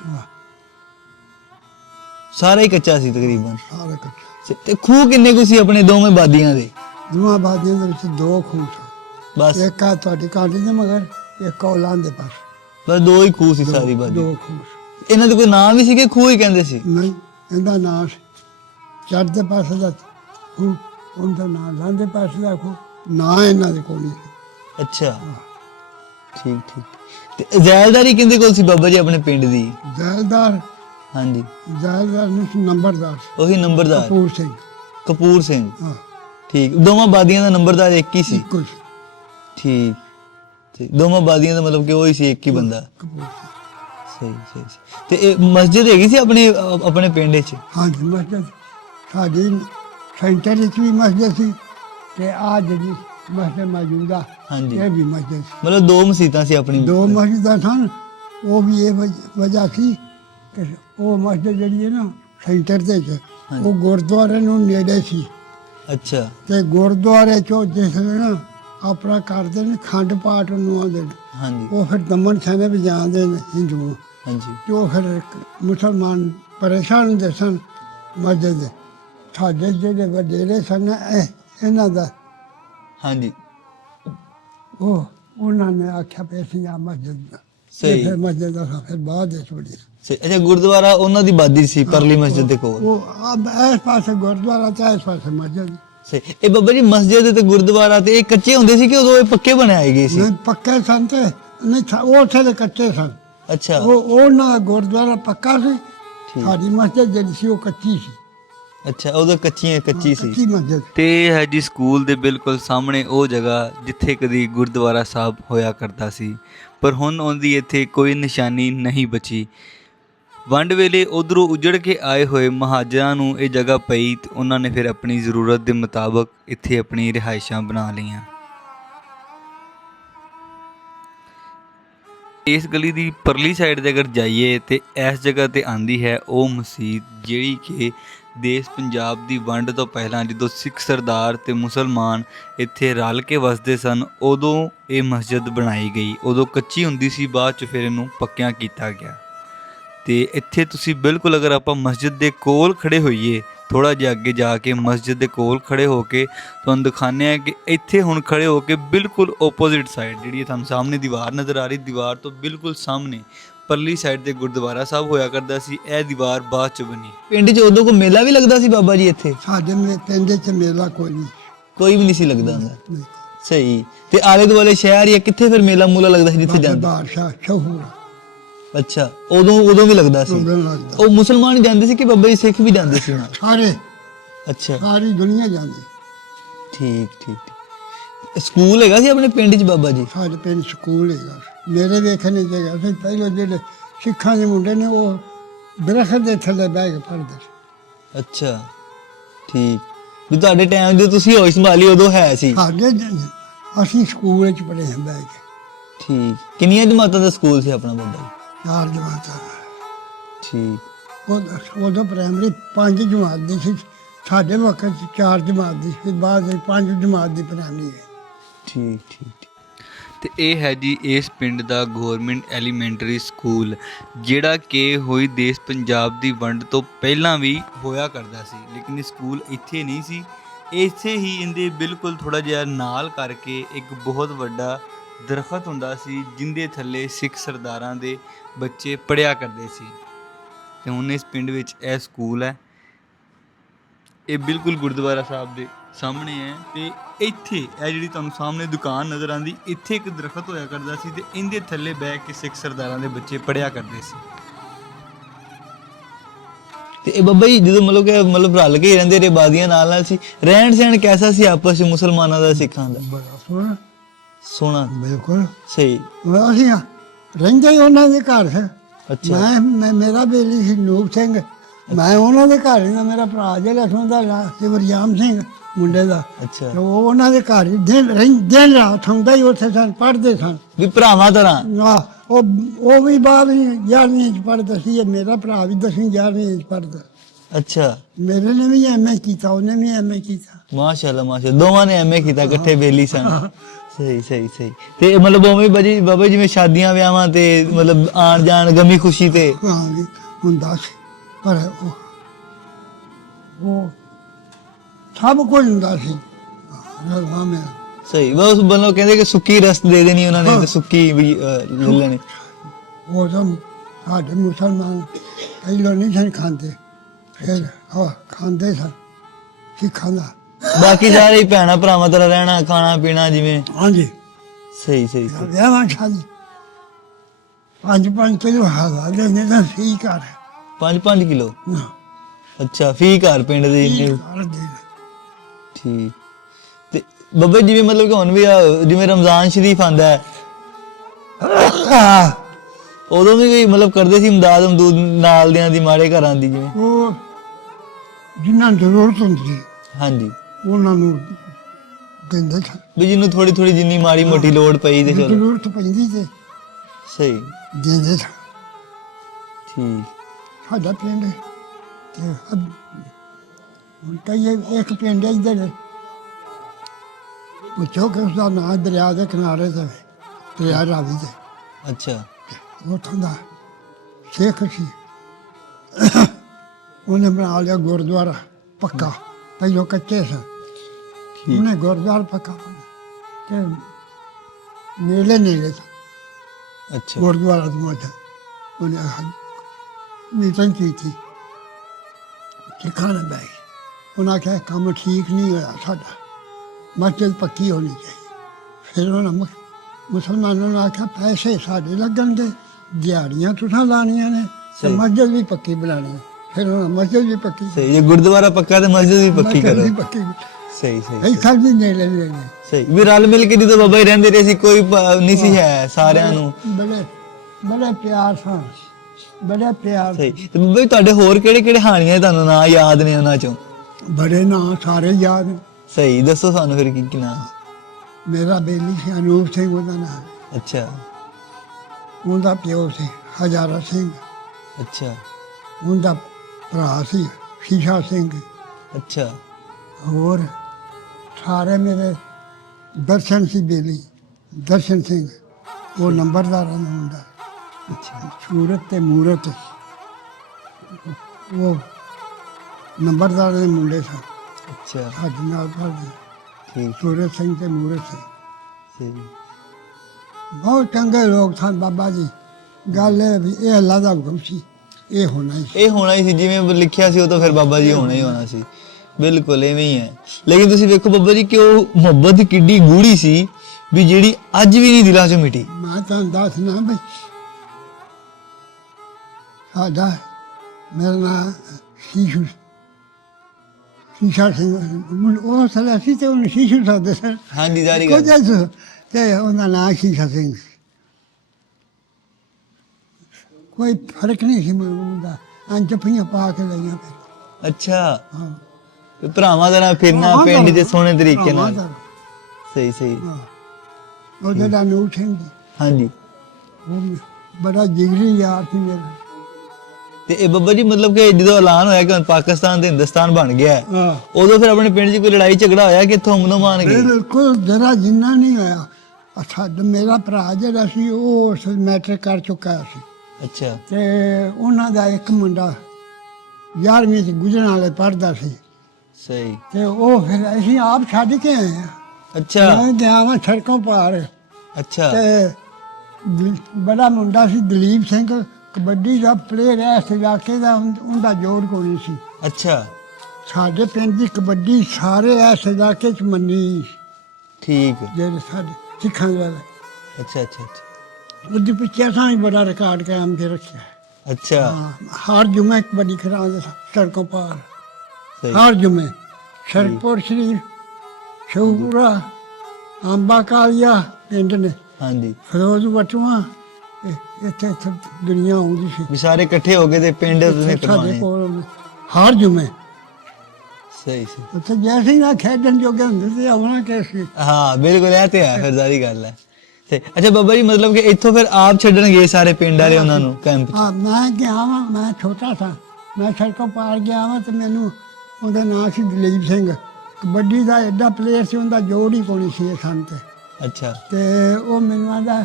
ਸਾਰਾ ਹੀ ਕੱਚਾ ਸੀ ਤਕਰੀਬਨ? ਸਾਰਾ ਕੱਚਾ। ਤੇ ਖੂਹ ਕਿੰਨੇ ਕੁ ਸੀ ਆਪਣੇ ਦੋਵੇਂ ਆਬਾਦੀਆਂ ਦੇ? ਦੋਵਾਂ ਆਬਾਦੀਆਂ ਦੇ ਵਿੱਚ 2 ਖੂਹ ਸਨ। ਬਸ ਇੱਕ ਆ ਤੁਹਾਡੀ ਕਾਂਡੀ ਦੇ ਮਗਰ ਇੱਕ ਔਲਾਂ ਦੇ ਪਾਸ। ਬਸ 2 ਹੀ ਖੂਹ ਸੀ ਸਾਰੀ ਆਬਾਦੀ? 2 ਖੂਹ। ਇਹਨਾਂ ਦੇ ਕੋਈ ਨਾਮ ਵੀ ਸੀ ਕਿ ਖੂਹ ਹੀ ਕਹਿੰਦੇ ਸੀ? ਨਹੀਂ ਇਹਦਾ ਨਾਮ ਸੀ ਚੜ੍ਹਦੇ ਪਾਸੇ ਦਾ ਖੂਹ, ਉਹਦਾ ਨਾਮ ਲਾਂਦੇ ਪਾਸੇ ਦਾ ਖੂਹ, ਨਾ ਇਹਨਾਂ ਦੇ ਕੋਲ ਨਹੀਂ ਸੀ। ਅੱਛਾ ਠੀਕ ਠੀਕ। ਤੇ ਜ਼ਾਇਲਦਾਰੀ ਕਿਹਦੇ ਕੋਲ ਸੀ ਬਾਬਾ ਜੀ ਆਪਣੇ ਪਿੰਡ ਦੀ? ਜ਼ਾਇਲਦਾਰ? ਹਾਂਜੀ ਜ਼ਾਇਲਦਾਰ ਨਹੀਂ ਨੰਬਰਦਾਰ ਸੀ। ਉਹੀ ਨੰਬਰਦਾਰ? ਕਪੂਰ ਸਿੰਘ। ਕਪੂਰ ਸਿੰਘ। ਹਾਂ ਠੀਕ। ਦੋਵਾਂ ਆਬਾਦੀਆਂ ਦਾ ਨੰਬਰਦਾਰ ਇੱਕ ਹੀ ਸੀ? ਕੁਝ ਠੀਕ। ਤੇ ਦੋਵਾਂ ਆਬਾਦੀਆਂ ਦਾ ਮਤਲਬ ਕਿ ਉਹੀ ਸੀ ਇੱਕ ਹੀ ਬੰਦਾ? ਕਪੂਰ ਸਿੰਘ। ਸਹੀ ਸਹੀ। ਤੇ ਇਹ ਮਸਜਿਦ ਹੈਗੀ ਸੀ ਆਪਣੇ ਪਿੰਡ ਵਿੱਚ? ਹਾਂਜੀ ਮਸਜਿਦ ਸਾਡੀ ਸੈਂਟਰ ਵਿੱਚ ਵੀ ਮਸਜਿਦ ਸੀ ਤੇ ਆ ਜਿਹੜੀ ਮਸਜਿਦ ਮੌਜੂਦਾ ਹਾਂਜੀ ਇਹ ਵੀ ਮਸਜਿਦ ਮਤਲਬ ਦੋ ਮਸੀਤਾਂ ਸੀ ਆਪਣੀ ਦੋ ਮਸਜਿਦਾਂ ਸਨ। ਉਹ ਵੀ ਇਹ ਵਜ੍ਹਾ ਸੀ ਕਿ ਉਹ ਮਸਜਿਦ ਜਿਹੜੀ ਹੈ ਨਾ ਸੈਂਟਰ ਦੇ ਚ ਉਹ ਗੁਰਦੁਆਰੇ ਨੂੰ ਨੇੜੇ ਸੀ। ਅੱਛਾ ਤੇ ਗੁਰਦੁਆਰੇ ਚੋਂ ਜਿਸ ਵੇਲੇ ਨਾ ਆਪਣਾ ਕਰਦੇ ਨੇ ਖੰਡ ਪਾਠ ਨੂੰ ਆਉਂਦੇ ਨੇ, ਹਾਂਜੀ ਉਹ ਫਿਰ ਦਮਨ ਸਾਹਿਬ ਵੀ ਜਾਂਦੇ ਨੇ ਹਿੰਦੂ, ਹਾਂਜੀ ਤੇ ਉਹ ਫਿਰ ਮੁਸਲਮਾਨ ਪਰੇਸ਼ਾਨ ਹੁੰਦੇ ਸਨ ਮਸਜਿਦ ਦੇ। ਸਾਡੇ ਜਿਹੜੇ ਵਡੇਰੇ ਸਨ ਇਹਨਾਂ ਦਾ ਹਾਂਜੀ ਉਹਨਾਂ ਨੇ ਆਖਿਆ ਵੀ ਅਸੀਂ ਆ ਮਸਜਿਦ ਦਾ ਸਹੀ ਫਿਰ ਮਸਜਿਦ ਦਾ ਫਿਰ ਬਾਅਦ ਦੇ ਥੋੜੀ ਸਹੀ। ਅੱਛਾ ਗੁਰਦੁਆਰਾ ਉਹਨਾਂ ਦੀ ਬਾਦੀ ਸੀ ਪਰਲੀ ਮਸਜਿਦ ਦੇ ਕੋਲ। ਉਹ ਇਸ ਪਾਸੇ ਗੁਰਦੁਆਰਾ ਤੇ ਇਸ ਪਾਸੇ ਮਸਜਿਦ। ਸਹੀ। ਇਹ ਬਾਬਾ ਜੀ ਮਸਜਿਦ ਤੇ ਗੁਰਦੁਆਰਾ ਤੇ ਇਹ ਕੱਚੇ ਹੁੰਦੇ ਸੀ ਕਿ ਉਦੋਂ ਇਹ ਪੱਕੇ ਬਣਾਏ ਗਏ ਸੀ? ਨਹੀਂ ਪੱਕੇ ਸਨ ਤੇ ਨਹੀਂ ਉਹ ਉੱਥੇ ਦੇ ਕੱਚੇ ਸਨ। ਅੱਛਾ ਉਹਨਾਂ ਦਾ ਗੁਰਦੁਆਰਾ ਪੱਕਾ ਸੀ, ਸਾਡੀ ਮਸਜਿਦ ਜਿਹੜੀ ਸੀ ਉਹ ਕੱਚੀ ਸੀ। ਅੱਛਾ ਉਦੋਂ ਕੱਚੀ ਸੀ। ਕੱਚੀ ਮਸਜਿਦ। ਤੇ ਇਹ ਹੈ ਜੀ ਸਕੂਲ ਦੇ ਬਿਲਕੁਲ ਸਾਹਮਣੇ ਉਹ ਜਗ੍ਹਾ ਜਿੱਥੇ ਕਦੀ ਗੁਰਦੁਆਰਾ ਸਾਹਿਬ ਹੋਇਆ ਕਰਦਾ ਸੀ, ਪਰ ਹੁਣ ਉਹਦੀ ਇੱਥੇ ਕੋਈ ਨਿਸ਼ਾਨੀ ਨਹੀਂ ਬਚੀ। ਵੰਡ ਵੇਲੇ ਉਧਰੋਂ ਉਜੜ ਕੇ ਆਏ ਹੋਏ ਮਹਾਜਰਾਂ ਨੂੰ ਇਹ ਜਗ੍ਹਾ ਪਈ ਤੇ ਉਹਨਾਂ ਨੇ ਫਿਰ ਆਪਣੀ ਜ਼ਰੂਰਤ ਦੇ ਮੁਤਾਬਕ ਇੱਥੇ ਆਪਣੀ ਰਿਹਾਇਸ਼ਾਂ ਬਣਾ ਲਈਆਂ। ਇਸ ਗਲੀ ਦੀ ਪਰਲੀ ਸਾਈਡ ਤੇ ਅਗਰ ਜਾਈਏ ਤੇ ਇਸ ਜਗ੍ਹਾ ਤੇ ਆਂਦੀ ਹੈ ਉਹ ਮਸਜਿਦ ਜਿਹੜੀ ਕਿ ਦੇਸ਼ ਪੰਜਾਬ ਦੀ ਵੰਡ ਤੋਂ ਪਹਿਲਾਂ ਜਦੋਂ ਸਿੱਖ ਸਰਦਾਰ ਤੇ ਮੁਸਲਮਾਨ ਇੱਥੇ ਰਲ ਕੇ ਵਸਦੇ ਸਨ ਉਦੋਂ ਇਹ ਮਸਜਿਦ ਬਣਾਈ ਗਈ। ਉਦੋਂ ਕੱਚੀ ਹੁੰਦੀ ਸੀ, ਬਾਅਦ 'ਚ ਫਿਰ ਇਹਨੂੰ ਪੱਕਿਆਂ ਕੀਤਾ ਗਿਆ। ਤੇ ਇੱਥੇ ਤੁਸੀਂ ਬਿਲਕੁਲ ਅਗਰ ਆਪਾਂ ਮਸਜਿਦ ਦੇ ਕੋਲ ਖੜੇ ਹੋਈਏ, ਥੋੜਾ ਜਿਹਾ ਅੱਗੇ ਜਾ ਕੇ ਮਸਜਿਦ ਦੇ ਕੋਲ ਖੜੇ ਹੋ ਕੇ ਤੁਹਾਨੂੰ ਦਿਖਾਉਂਦੇ ਆ ਕਿ ਇੱਥੇ ਹੁਣ ਖੜੇ ਹੋ ਕੇ ਬਿਲਕੁਲ ਓਪੋਜ਼ਿਟ ਸਾਈਡ ਜਿਹੜੀ ਤੁਹਾਨੂੰ ਸਾਹਮਣੇ ਦੀਵਾਰ ਨਜ਼ਰ ਆ ਰਹੀ, ਦੀਵਾਰ ਤੋਂ ਬਿਲਕੁਲ ਸਾਹਮਣੇ ਪਰਲੀ ਸਾਈਡ ਤੇ ਗੁਰਦੁਆਰਾ ਸਾਹਿਬ ਹੋਇਆ ਕਰਦਾ ਸੀ। ਇਹ ਦੀਵਾਰ ਬਾਅਦ ਚ ਬਣੀ। ਪਿੰਡ 'ਚ ਉਦੋਂ ਕੋਈ ਮੇਲਾ ਵੀ ਲੱਗਦਾ ਸੀ ਬਾਬਾ ਜੀ ਇੱਥੇ? ਸਾਡੇ ਪਿੰਡ 'ਚ ਮੇਲਾ ਕੋਈ ਨਹੀਂ ਸੀ ਲੱਗਦਾ ਹੁੰਦਾ। ਨਹੀਂ। ਸਹੀ। ਤੇ ਆਲੇ ਦੁਆਲੇ ਸ਼ਹਿਰ ਜਾਂ ਕਿੱਥੇ ਫਿਰ ਮੇਲਾ ਮੂਲਾ ਲੱਗਦਾ ਸੀ ਜਿੱਥੇ ਜਾਂਦੇ? ਬਾਦਸ਼ਾਹ ਸ਼ਹੂਰ। ਅੱਛਾ ਉਦੋਂ ਵੀ ਲੱਗਦਾ ਸੀ। ਉਹ ਮੁਸਲਮਾਨ ਜਾਂਦੇ ਸੀ ਕਿ ਬਾਬਾ ਜੀ ਸਿੱਖ ਵੀ ਜਾਂਦੇ ਸੀ? ਸਾਰੇ। ਅੱਛਾ ਸਾਰੀ ਦੁਨੀਆ ਜਾਂਦੀ। ਠੀਕ। ਸਕੂਲ ਹੈਗਾ ਸੀ ਆਪਣੇ ਪਿੰਡ 'ਚ ਬਾਬਾ ਜੀ? ਸਾਡੇ ਪਿੰਡ ਸਕੂਲ ਹੈਗਾ। ਮੇਰੇ ਵੇਖਣੇ ਜਗ੍ਹਾ ਸੀ ਪਹਿਲਾਂ ਜਿਹੜੇ ਸਿੱਖਾਂ ਦੇ ਮੁੰਡੇ ਨੇ ਉਹ ਦਰਖਤ ਦੇ ਥੱਲੇ ਬਹਿ ਕੇ ਪੜ੍ਹਦੇ ਸੀ। ਅੱਛਾ ਠੀਕ। ਵੀ ਤੁਹਾਡੇ ਟਾਈਮ 'ਤੇ ਤੁਸੀਂ ਹੋਸ਼ ਸੰਭਾਲੀ ਉਦੋਂ ਹੈ ਸੀ? ਸਾਡੇ ਅਸੀਂ ਸਕੂਲ ਵਿੱਚ ਪੜ੍ਹੇ ਹਾਂ ਬਹਿ ਕੇ। ਠੀਕ। ਕਿੰਨੀਆਂ ਜਮਾਤਾਂ ਦਾ ਸਕੂਲ ਸੀ ਆਪਣਾ ਬਾਬਾ ਜੀ? 4 ਜਮਾਤਾਂ। ਠੀਕ। ਉਦੋਂ ਪ੍ਰਾਇਮਰੀ 5 ਜਮਾਤ ਦੀ ਸੀ, ਸਾਡੇ ਵਕਤ 'ਚ 4 ਜਮਾਤ ਦੀ ਸੀ, ਬਾਅਦ ਵਿੱਚ 5 ਜਮਾਤ ਦੀ ਪ੍ਰਾਇਮਰੀ ਹੈ। ਠੀਕ। ਤੇ ਇਹ ਹੈ ਜੀ ਇਸ ਪਿੰਡ ਦਾ ਗਵਰਨਮੈਂਟ ਐਲੀਮੈਂਟਰੀ ਸਕੂਲ ਜਿਹੜਾ ਕਿ ਹੋਈ ਦੇਸ਼ ਪੰਜਾਬ ਦੀ ਵੰਡ ਤੋਂ ਪਹਿਲਾਂ ਵੀ ਹੋਇਆ ਕਰਦਾ ਸੀ, ਲੇਕਿਨ ਇਹ ਸਕੂਲ ਇੱਥੇ ਨਹੀਂ ਸੀ। ਇੱਥੇ ਹੀ ਇਹਦੇ ਬਿਲਕੁਲ ਥੋੜਾ ਜਿਹਾ ਨਾਲ ਕਰਕੇ ਇੱਕ ਬਹੁਤ ਵੱਡਾ ਦਰਖਤ ਹੁੰਦਾ ਸੀ ਜਿੰਦੇ ਥੱਲੇ ਸਿੱਖ ਸਰਦਾਰਾਂ ਦੇ ਬੱਚੇ ਪੜ੍ਹਿਆ ਕਰਦੇ ਸੀ। ਤੇ ਹੁਣ ਇਸ ਪਿੰਡ ਵਿੱਚ ਇਹ ਸਕੂਲ ਹੈ। ਇਹ ਬਿਲਕੁਲ ਗੁਰਦੁਆਰਾ ਸਾਹਿਬ ਦੇ ਸਾਹਮਣੇ ਹੈ। ਤੇ ਇੱਥੇ ਇਹ ਜਿਹੜੀ ਤੁਹਾਨੂੰ ਸਾਹਮਣੇ ਦੁਕਾਨ ਨਜ਼ਰ ਆਉਂਦੀ, ਇੱਥੇ ਇੱਕ ਦਰਖਤ ਹੋਇਆ ਕਰਦਾ ਸੀ ਤੇ ਇਹਦੇ ਥੱਲੇ ਬਹਿ ਕੇ ਸਿੱਖ ਸਰਦਾਰਾਂ ਦੇ ਬੱਚੇ ਪੜ੍ਹਿਆ ਕਰਦੇ ਸੀ। ਤੇ ਇਹ ਬਾਬਾ ਜੀ ਜਦੋਂ ਮਤਲਬ ਰਲ ਕੇ ਰਹਿੰਦੇ ਰਹੇ ਬਾਦੀਆਂ ਨਾਲ ਸੀ, ਰਹਿਣ ਸਹਿਣ ਕੈਸਾ ਸੀ ਆਪਸ ਵਿੱਚ ਮੁਸਲਮਾਨਾਂ ਦਾ ਸਿੱਖਾਂ ਦਾ? ਬੜਾ ਸੋਹਣਾ। ਬਿਲਕੁਲ ਸਹੀ। ਅਸੀਂ ਰਹਿੰਦੇ ਹੀ ਉਹਨਾਂ ਦੇ ਘਰ ਸੀ। ਅੱਛਾ। ਮੈਂ ਮੇਰਾ ਬੇਲੀ ਸੀ ਨੂਪ ਸਿੰਘ, ਮੈਂ ਉਹਨਾਂ ਦੇ ਘਰ ਹੀ, ਮੇਰਾ ਭਰਾ ਜਿਹੜਾ ਸੁਣਦਾ ਸੀ ਵਰਜਾਮ ਸਿੰਘ ਮੁੰਡੇ ਦਾ। ਅੱਛਾ। ਉਹ ਉਹਨਾਂ ਦੇ ਘਰ ਹੀ ਦਿਨ ਰਾਤ ਹੁੰਦਾ ਹੀ ਉੱਥੇ ਸਨ, ਪੜ੍ਹਦੇ ਸਨ ਵੀ ਭਰਾਵਾਂ ਤਰ੍ਹਾਂ। ਉਹ ਵੀ ਬਾਅਦ 11ਵੀਂ 'ਚ ਪੜ੍ਹਦਾ ਸੀ, ਮੇਰਾ ਭਰਾ ਵੀ 10ਵੀਂ 11ਵੀਂ 'ਚ ਪੜ੍ਹਦਾ। ਅੱਛਾ। ਮੇਰੇ ਨੇ ਵੀ ਐਮਏ ਕੀਤਾ, ਉਹਨੇ ਵੀ ਐਮਏ ਕੀਤਾ। ਮਾਸ਼ਾਅੱਲਾ ਦੋਵਾਂ ਨੇ ਐਮਏ ਕੀਤਾ, ਇਕੱਠੇ ਬੇਲੀ ਸਨ। ਸਹੀ। ਤੇ ਮਤਲਬ ਉਵੇਂ ਬਾਬਾ ਜਿਵੇਂ ਸ਼ਾਦੀਆਂ ਵਿਆਹਾਂ ਤੇ ਮਤਲਬ ਆਣ ਜਾਣ ਗਮੀ ਖੁਸ਼ੀ ਤੇ ਹੁੰਦਾ ਸੀ, ਪਰ ਉਹ ਸਭ ਕੁਝ ਹੁੰਦਾ ਸੀ। ਸਹੀ। ਬਸ ਬੰਨੋ ਕਹਿੰਦੇ ਕਿ ਸੁੱਕੀ ਰਸ ਦੇ ਦੇਣੀ ਉਹਨਾਂ ਨੇ ਤੇ ਸੁੱਕੀ ਵੀ ਲੈ ਲੈਣੀ। ਉਹ ਤਾਂ ਸਾਡੇ ਮੁਸਲਮਾਨ ਪਹਿਲਾਂ ਨਹੀਂ ਸਨ ਖਾਂਦੇ, ਫਿਰ ਖਾਂਦੇ ਸਨ ਸਿੱਖਾਂ ਦਾ। ਬਾਕੀ ਸਾਰੇ ਹੀ ਭੈਣਾਂ ਭਰਾਵਾਂ ਤਰ੍ਹਾਂ ਰਹਿਣਾ, ਖਾਣਾ ਪੀਣਾ ਜਿਵੇਂ। ਹਾਂਜੀ। ਸਹੀ। ਵਿਆਹਾਂ ਸ਼ਾਦੀ 5 ਕਿਲੋ ਹਵਾ ਲੈਂਦੇ ਤਾਂ ਸਹੀ ਘਰ 5 ਕਿਲੋ। ਅੱਛਾ ਫੀ ਘਰ ਪਿੰਡ ਦੇ। ਠੀਕ। ਤੇ ਬਾਬਾ ਜਿਵੇਂ ਮਤਲਬ ਕਿ ਹੁਣ ਵੀ ਜਿਵੇਂ ਰਮਜ਼ਾਨ ਸ਼ਰੀਫ ਆਂਦਾ ਹੈ ਉਦੋਂ ਵੀ ਮਤਲਬ ਕਰਦੇ ਸੀ ਇਮਦਾਦ ਨਾਲ ਦਿਆਂ ਦੀ ਮਾੜੇ ਘਰਾਂ ਦੀ, ਜਿਵੇਂ ਉਹ ਜਿਨ੍ਹਾਂ ਨੂੰ ਜ਼ਰੂਰਤ ਹੁੰਦੀ ਹਾਂਜੀ ਉਹਨਾਂ ਨੂੰ ਦਿੰਦੇ ਸਨ। ਵੀ ਜਿਹਨੂੰ ਥੋੜੀ ਥੋੜੀ ਜਿੰਨੀ ਮਾੜੀ ਮੋਟੀ ਲੋੜ ਪਈ ਤੇ ਚਲੋ ਜ਼ਰੂਰਤ ਪੈਂਦੀ ਤੇ ਸਹੀ ਦਿੰਦੇ ਸਨ। ਠੀਕ ਸਾਡਾ ਪਿੰਡ ਤੇ ਹੁਣ ਕਈ ਇੱਕ ਪਿੰਡ ਹੈ ਇੱਧਰ, ਪੁੱਛੋ ਕਿ ਉਸਦਾ ਨਾਂ ਦਰਿਆ ਦੇ ਕਿਨਾਰੇ ਤੇ ਵੇ, ਦਰਿਆ ਰਾਵੀ ਤੇ। ਅੱਛਾ ਉੱਥੋਂ ਦਾ ਸ਼ੇਖ ਸੀ, ਉਹਨੇ ਬਣਾ ਲਿਆ ਗੁਰਦੁਆਰਾ ਪੱਕਾ, ਪਹਿਲੋਂ ਕੱਚੇ ਸਨ। ਠੀਕ ਉਹਨੇ ਗੁਰਦੁਆਰਾ ਪੱਕਾ ਤੇ ਨੇੜੇ ਨੇੜੇ ਅੱਛਾ ਗੁਰਦੁਆਰਾ ਦੀ ਮੋਜਾ ਉਹਨੇ ਮੀਟਿੰਗ ਕੀਤੀ, ਸਿੱਖਾਂ ਨੇ ਬੈ ਉਹਨਾਂ ਆਖਿਆ ਕੰਮ ਠੀਕ ਨਹੀਂ ਹੋਇਆ ਸਾਡਾ, ਮਸਜਿਦ ਪੱਕੀ ਹੋਣੀ ਚਾਹੀਦੀ। ਫਿਰ ਉਹਨਾਂ ਮੁਸਲਮਾਨਾਂ ਨੇ ਆਖਿਆ ਪੈਸੇ ਸਾਡੇ ਲੱਗਣਗੇ, ਦਿਹਾੜੀਆਂ ਤੁਸੀਂ ਲਾਉਣੀਆਂ ਨੇ ਤੇ ਸਹੀ। ਮਸਜਿਦ ਵੀ ਪੱਕੀ ਬਣਾਉਣੀ ਹੈ। ਫਿਰ ਉਹਨਾਂ ਮਸਜਿਦ ਵੀ ਪੱਕੀ ਸਹੀ, ਜੇ ਗੁਰਦੁਆਰਾ ਪੱਕਾ ਤੇ ਮਸਜਿਦ ਵੀ ਪੱਕੀ ਮਸਜਿਦ ਕਰੋ। ਵੀ ਪੱਕੀ ਸਹੀ ਸਹੀ ਇਹ ਸਭ ਵੀ ਨੇੜੇ ਨੇੜੇ ਸਹੀ, ਵੀ ਰਲ ਮਿਲ ਕੇ ਜਦੋਂ ਬਾਬਾ ਜੀ ਰਹਿੰਦੇ ਰਹੇ ਸੀ, ਕੋਈ ਨਹੀਂ ਸੀ ਹੈ ਸਾਰਿਆਂ ਨੂੰ। ਬੜੇ ਬੜੇ ਪਿਆਰ ਸਾਂ, ਬੜੇ ਪਿਆਰ। ਸਹੀ, ਤੇ ਬਾਬਾ ਜੀ ਤੁਹਾਡੇ ਹੋਰ ਕਿਹੜੇ ਕਿਹੜੇ ਹਾਣੀਆਂ ਤੁਹਾਨੂੰ ਨਾਂ ਯਾਦ ਨੇ ਉਹਨਾਂ ਚੋਂ? ਬੜੇ ਨਾਂ ਸਾਰੇ ਯਾਦ ਨੇ। ਸਹੀ, ਦੱਸੋ ਸਾਨੂੰ ਫਿਰ ਕੀ ਕੀ ਨਾਂ? ਮੇਰਾ ਬੇਲੀ ਸੀ ਅਨੂਪ ਸਿੰਘ ਉਹਦਾ ਨਾਂ, ਅੱਛਾ ਉਹਦਾ ਪਿਓ ਸੀ ਹਜ਼ਾਰਾ ਸਿੰਘ, ਅੱਛਾ ਉਹਦਾ ਭਰਾ ਸੀ ਸ਼ੀਸ਼ਾ ਸਿੰਘ। ਅੱਛਾ ਹੋਰ ਸਾਰੇ ਮੇਰੇ ਦਰਸ਼ਨ ਸੀ ਬੇਲੀ, ਦਰਸ਼ਨ ਸਿੰਘ ਉਹ ਨੰਬਰਦਾਰਾਂ ਦਾ ਮੁੰਡਾ, ਅੱਛਾ ਸੂਰਤ ਤੇ ਮੂਰਤ ਉਹ ਨੰਬਰਦਾਰ ਦੇ ਮੁੰਡੇ ਸਨ ਅੱਛਾ ਸਾਡੇ ਨਾਲ ਪੜ੍ਹਦੇ, ਠੀਕ ਸੂਰਤ ਸਿੰਘ ਤੇ ਮੂਰਤ ਸਿੰਘ। ਸਹੀ ਬਹੁਤ ਚੰਗੇ ਲੋਕ ਸਨ ਬਾਬਾ ਜੀ। ਗੱਲ ਇਹ ਵੀ ਇਹ ਅੱਲਾ ਦਾ ਹੁਕਮ ਸੀ, ਇਹ ਹੋਣਾ ਹੀ ਸੀ। ਇਹ ਹੋਣਾ ਹੀ ਸੀ, ਜਿਵੇਂ ਲਿਖਿਆ ਸੀ ਉਹ ਤਾਂ ਫਿਰ ਬਾਬਾ ਜੀ ਹੋਣਾ ਹੀ ਹੋਣਾ ਸੀ। ਬਿਲਕੁਲ ਐਵੇਂ ਹੀ ਹੈ। ਲੇਕਿਨ ਤੁਸੀਂ ਵੇਖੋ ਬਾਬਾ ਜੀ ਕਿ ਉਹ ਮੁਹੱਬਤ ਕਿੱਡੀ ਗੂੜੀ ਸੀ ਵੀ ਜਿਹੜੀ ਅੱਜ ਵੀ ਨਹੀਂ ਦਿਲਾਂ ਚੋਂ ਮਿਟੀ। ਮੈਂ ਤੁਹਾਨੂੰ ਦੱਸਣਾ ਬਈ ਸਾਡਾ ਮੇਰਾ ਨਾਂ ਸ਼ੀਸ਼ੂ ਸ਼ੀਸ਼ਾ ਸਿੰਘ, ਉਹ ਸਲਾ ਸੀ ਤੇ ਉਹਨੂੰ ਸ਼ੀਸ਼ੂ ਸਕਦੇ ਸਨ। ਹਾਂਜੀ ਜਾਰੀ ਗੱਲ। ਕੁਝ ਤੇ ਉਹਦਾ ਨਾਂ ਸ਼ੀਸ਼ਾ ਸਿੰਘ ਸੀ। ਕੋਈ ਫਰਕ ਨਹੀਂ ਸੀ ਮੈਨੂੰ ਦਾ, ਅੰਜਫੀਆਂ ਪਾ ਕੇ ਲਈਆਂ ਫਿਰ। ਅੱਛਾ, ਹਾਂ ਤੇ ਭਰਾਵਾਂ ਦਾ ਨਾਲ ਫਿਰਨਾ ਹਾਂ, ਪਿੰਡ 'ਚ ਹਾਂ, ਸੋਹਣੇ ਤਰੀਕੇ ਹਾਂ, ਨਾਲ। ਹਾਂ, ਸਹੀ ਸਹੀ ਹਾਂ। ਉਹ ਜਿਹੜਾ ਨੂਰ ਸਿੰਘ ਜੀ, ਹਾਂਜੀ। ਉਹ ਵੀ ਬੜਾ ਜਿਗਰੀ ਯਾਰ ਸੀ ਮੇਰਾ। ਤੇ ਇਹ ਬੱਬਾ ਜੀ ਮਤਲਬ ਕਿ ਜਦੋਂ ਐਲਾਨ ਹੋਇਆ ਕਿ ਹੁਣ ਪਾਕਿਸਤਾਨ ਤੇ ਹਿੰਦੁਸਤਾਨ ਬਣ ਗਿਆ ਹੈ, ਹਾਂ ਉਦੋਂ ਫਿਰ ਆਪਣੇ ਪਿੰਡ 'ਚ ਕੋਈ ਲੜਾਈ ਝਗੜਾ ਹੋਇਆ ਕਿ ਇੱਥੋਂ ਅਮਨੋ ਮਾਨ ਗਏ? ਬਿਲਕੁਲ ਜਰਾ ਜਿੰਨਾ ਨਹੀਂ ਹੋਇਆ। ਸਾਡਾ ਮੇਰਾ ਭਰਾ ਜਿਹੜਾ ਸੀ ਉਹ ਉਸ ਮੈਟ੍ਰਿਕ ਕਰ ਚੁੱਕਾ ਸੀ ਅੱਛਾ ਤੇ ਉਹਨਾਂ ਦਾ ਇੱਕ ਮੁੰਡਾ 11ਵੀਂ ਚ ਗੁਜਰਾਂ ਵਾਲੇ ਪੜ੍ਹਦਾ ਸੀ ਸਹੀ ਤੇ ਉਹ ਫਿਰ ਅਸੀਂ ਆਪ ਛੱਡ ਕੇ ਆਏ ਆ। ਅੱਛਾ ਮੈਂ ਗਿਆ ਵਾਂ ਸੜਕੋਂ ਪਾਰ ਅੱਛਾ ਤੇ ਬੜਾ ਮੁੰਡਾ ਸੀ ਦਲੀਪ ਸਿੰਘ, ਕਬੱਡੀ ਦਾ ਪਲੇਅਰ ਹੈ ਇਸ ਇਲਾਕੇ ਦਾ, ਉਹਦਾ ਜੋੜ ਕੋਈ ਸੀ। ਅੱਛਾ ਸਾਡੇ ਪਿੰਡ ਦੀ ਕਬੱਡੀ ਸਾਰੇ ਇਸ ਇਲਾਕੇ ਚ ਮੰਨੀ, ਠੀਕ ਜਿਹੜੇ ਸਾਡੇ ਸਿੱਖਾਂ ਵਾਲੇ। ਅੱਛਾ ਅੱਛਾ ਅੱਛਾ ਉਹਦੇ ਪਿੱਛੇ ਅਸਾਂ ਵੀ ਬੜਾ ਰਿਕਾਰਡ ਕਾਇਮ ਕੇ ਰੱਖਿਆ। ਅੱਛਾ ਹਾਂ, ਹਰ ਜੁਮੇ ਕਬੱਡੀ ਖਿਡਾਉਂਦੇ ਸਾਂ ਸੜਕੋਂ ਪਾਰ, ਸਹੀ ਹਰ ਜੁਮੇ। ਸ਼ਰਪੁਰ ਸ਼ਰੀਫ, ਸ਼ਹੂਪੁਰਾ, ਅੰਬਾ ਕਾਲੀਆ ਪਿੰਡ ਨੇ, ਹਾਂਜੀ ਫਿਰੋਜ਼ ਵਟਵਾ, ਇੱਥੇ ਦੁਨੀਆ ਆਉਂਦੀ ਸੀ ਵੀ ਸਾਰੇ ਇਕੱਠੇ ਹੋ ਕੇ ਤੇ ਪਿੰਡ ਤੁਸੀਂ ਇੱਥੇ ਸਾਡੇ ਕਰਵਾਉਣੇ। ਕੋਲ ਹਰ ਜੁਮੇ। ਸਹੀ ਸਹੀ ਉੱਥੇ ਜੈਸੇ ਹੀ ਨਾ ਖੇਡਣ ਜੋਗੇ ਹੁੰਦੇ ਸੀ, ਆਉਣਾ ਕਿਸ ਹਾਂ ਬਿਲਕੁਲ, ਇਹ ਤੇ ਹੈ ਫਿਰ ਸਾਰੀ ਗੱਲ ਹੈ। ਸਹੀ। ਅੱਛਾ ਬਾਬਾ ਜੀ ਮਤਲਬ ਕਿ ਇੱਥੋਂ ਫਿਰ ਆਪ ਛੱਡਣ ਗਏ ਸਾਰੇ ਪਿੰਡ ਵਾਲੇ ਉਹਨਾਂ ਨੂੰ ਕੈਂਪ 'ਚ? ਹਾਂ ਮੈਂ ਗਿਆ ਵਾਂ, ਮੈਂ ਛੋਟਾ ਸਾਂ, ਮੈਂ ਸੜਕੋਂ ਪਾਰ ਗਿਆ ਵਾਂ ਤੇ ਮੈਨੂੰ ਉਹਦਾ ਨਾਂ ਸੀ ਦਲੀਪ ਸਿੰਘ, ਕਬੱਡੀ ਦਾ ਐਡਾ ਪਲੇਅਰ ਸੀ, ਉਹਦਾ ਜੋੜ ਹੀ ਕੋਈ ਸੀ ਸਾਨੂੰ ਤੇ। ਅੱਛਾ ਤੇ ਉਹ ਮੈਨੂੰ ਆਂਦਾ